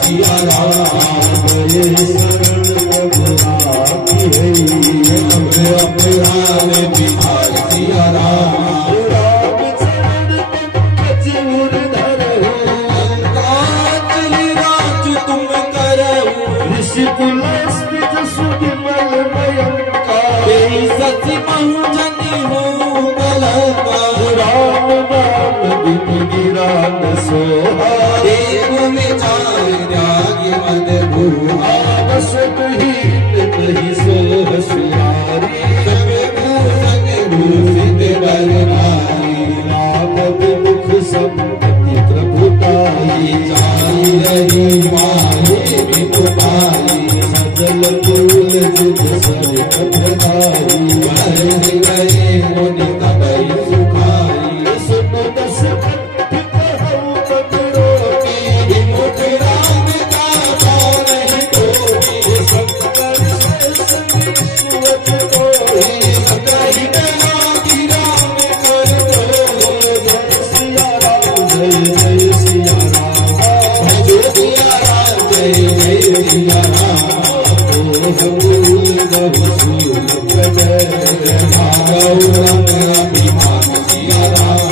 सिया राम अपने बिहार सिया राम तुम करो सच महजनी हो राम नाम बिन गिरान सोहा देव में चार त्याग मद भूहा बस नहीं सोह सुयारी भूषित बरनारी रामद मुख संपत्ति प्रभुताई चाई रही माये बिनु पाई सजल कुल जुग सर कपनाई बढ़ गए मुनि तबई सुखाई सुन दस मुख राम का नहीं कोई संकर सुवत कोई सकहि की राम कर दो जय सिया राम जय सिया राम जय सिया राम जय सिया राम अभिमान सिया राम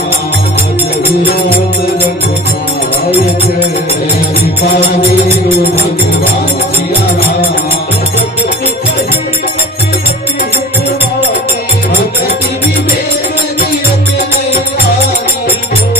भगवान सिया राम भक्ति विवेक नीरत नहीं लीला जीवन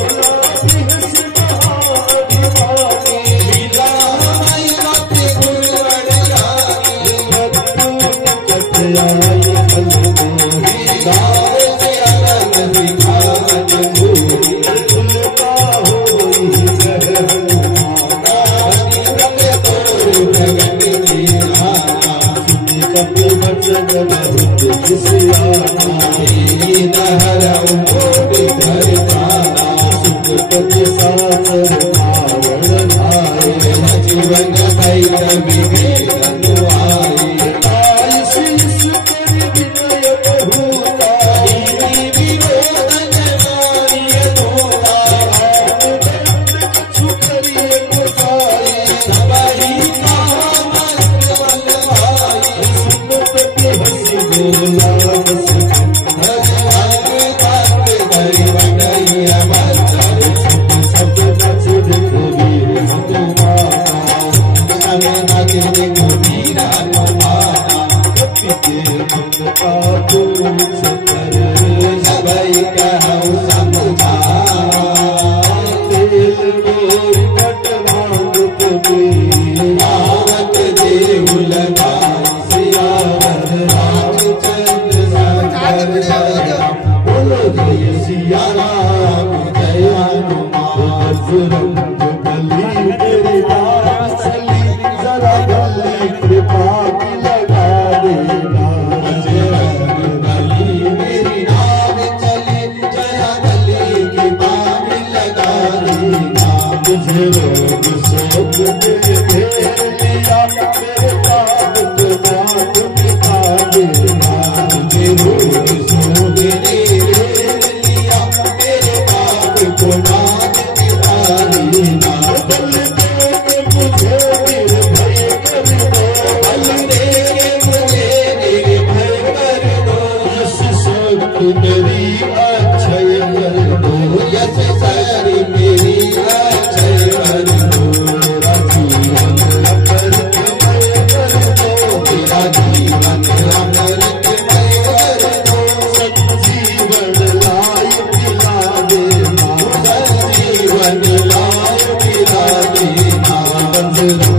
Thank you.